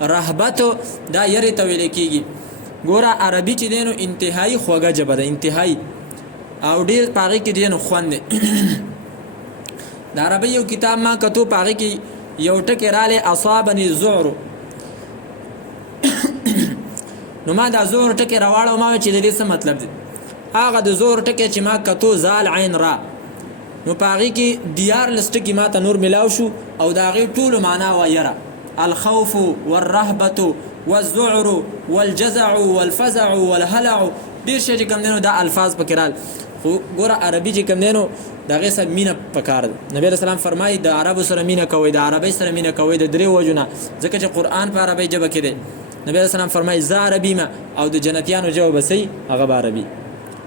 رهبت دا یری ته ویل کیږي. ګوره عربي چې دی نو انتهایی خوږه ژبه ده، انتهایی، او ډېر په هغې کې دی نو خوند دی. د عربي یو کتاب ما کتو، په هغې کې یو ټکی رالی اصابني الذعر. نو ما دا زور ټکی راواړو، ما چې د دې څه مطلب دی. هغه د زور ټکی چې ما کتو زال عین را، نو په هغې کې دیارلس ټکي ما ته نور ملاو شو، او د هغې ټولو معنا وه یره، الخوف والرهبة والذعر والجزع والفزع والهلع، ډېر شی چې کوم دی نو دا الفاظ پکې رال. خو ګوره عربي چې کوم دی نو د هغې سره مینه پکار ده. نبي علیه السلام فرمایي د عربو سره مینه کوئ، د عربۍ سره مینه کوئ، د درې وجو نه، ځکه چې قرآن په عربۍ ژبه کې دی. نبی علیه السلام فرمایي زه عربي یم او د جنتیانو ژبه به صحیح هغه به عربي.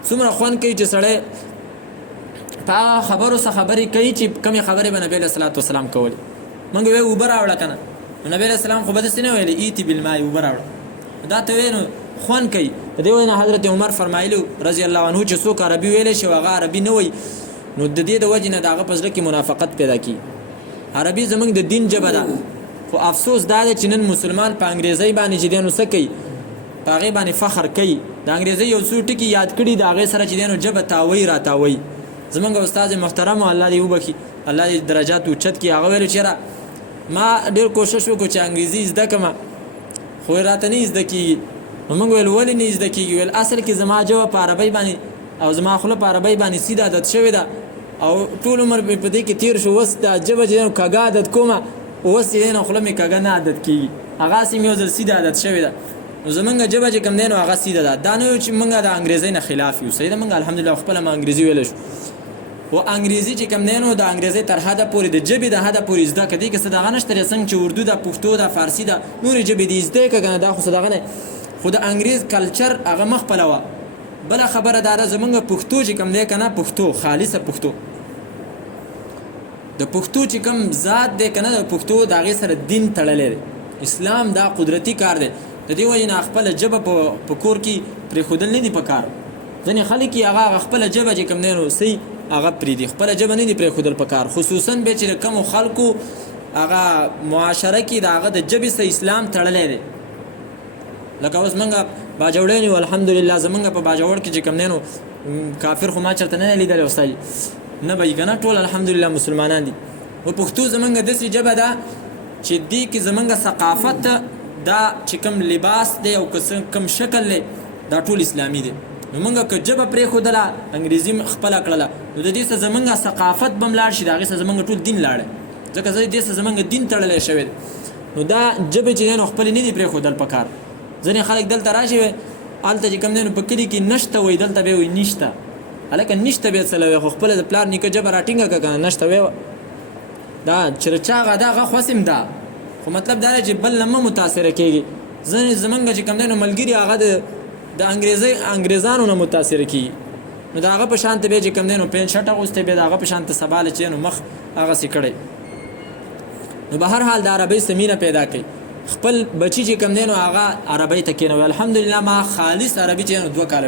څومره خوند کوي چې سړی په هغه خبرو څه خبرې کوي چې کمې خبرې به نبي علیه الصلاة والسلام کولې. موږ وایو اوبه راوړه که نه، نو نبي علیه السلام خو به داسې نه ویلې ایتي بالماء، اوبه راوړه، دا ته وایې نو خوند کوي. د دې وجې نه حضرت عمر فرمایلي رضی الله عنه چې څوک عربي ویلی شي او هغه عربي نه وایي، نو د دې د وجې نه د هغه په زړه کې منافقت پیدا کېږي. عربي زموږ د دین ژبه ده، خو افسوس دا دی چې نن مسلمان په انګریزۍ باندې چې دی نو څه کوي، په هغې باندې فخر کوي. د انګریزۍ یو څو ټکي یاد کړي، د هغې سره چې دی نو ژبه تاوی را تاوی. زموږ استاد محترم الله دې وبخي، الله دې درجات اوچت کړي، هغه ویلو چې یاره ما ډېر کوشش وکړو چې انګریزي زده کړم، خو یې راته نه زده کېږي. نو موږ ویل ولې نه زده کېږي؟ ویل اصل کې زما ژبه په عربۍ باندې او زما خوله په عربۍ باندې سیده عادت شوې ده، او ټول عمر مې په دې کې تېر شو. اوس دا ژبه چې دی نو کږه عادت کومه، اوس چې دی نو خوله مې کږه نه عادت کېږي، هغسې مې یو ځل سیده عادت شوې ده. نو زمونږ ژبه چې کوم دی نو هغه سیده ده. دا نه یو چې موږ د انګریزۍ نه خلاف یو، صحیح ده، موږ الحمدلله خپله ما انګریزي ویلی شو. و انګریزي چې کوم دی نو د انګریزۍ تر حده پورې د ژبې د حده پورې زده کړه، دې کې څه دغه نشته څنګه چې اردو ده، پښتو ده، فارسي ده، نورې ژبې دې زده کړه که نه، دا خو څه دغه نه. خو د انګریز کلچر هغه مخ پلوه. بله خبره دا ده زمونږ پښتو چې کوم دی که نه، پښتو خالصه پښتو، د پښتو چې کوم ذات دی که نه، د پښتو د هغې سره دین تړلی دی. اسلام دا قدرتي کار دی. د دې وجې نه خپله ژبه په کور کې پرېښودل نه دي په کار. ځینې خلک یې هغه خپله ژبه چې کوم دی نو صحیح هغه پرېږدي، خپله ژبه نه دي پرېښودل په کار، خصوصا بیا چې د کومو خلکو هغه معاشره کې د هغه د ژبې سره اسلام تړلی دی. لکه اوس موږ باجوړیان یو، الحمدلله زمونږ په باجوړ کې چې کوم دی نو کافر خو ما چېرته نه لیدلی استاد، نه به یې که نه، ټول الحمدلله مسلمانان دي. و پښتو زمونږ داسې ژبه ده چې دې کې زمونږ ثقافت دا چې کوم لباس دی او کوم شکل دی دا ټول اسلامي دی. نو موږ که ژبه پرېښودله، انګریزي خپله کړله، نو د دې سره زمونږ ثقافت به هم لاړ شي، د هغې سره زمونږ ټول دین لاړی، ځکه دې سره زمونږ دین تړلی شوی دی. نو دا ژبې چې دی نو خپلې نه دي پرېښودل په کار. ځینې خلک دلته راشي هلته چې کوم دی نو په کلي کې نشته وایي، دلته بیا وایي نشته. هلکه نشته بیا څه وایي، خو خپله د پلار نیکه ژبه راټینګه کړه که نه، نشته وایه دا چې چا هغه ده هغه خوښ هم ده، خو مطلب دا دی چې بل نه مه متاثره کېږي. ځینې زمونږ چې کوم دی نو ملګري هغه د انګریزانو نه متاثره کېږي، نو د هغه په شانته بیا چې کوم دی نو پینټ شرټ اغوستی، بیا د هغه په شانته سباله چې نو مخ هغسې کړی. نو به هر حال د عربۍ سره مینه پیدا کوي. خپل بچي چې کوم دی نو هغه عربۍ ته کېنوي. الحمدلله ما خالص عربي چې نو 2 کاله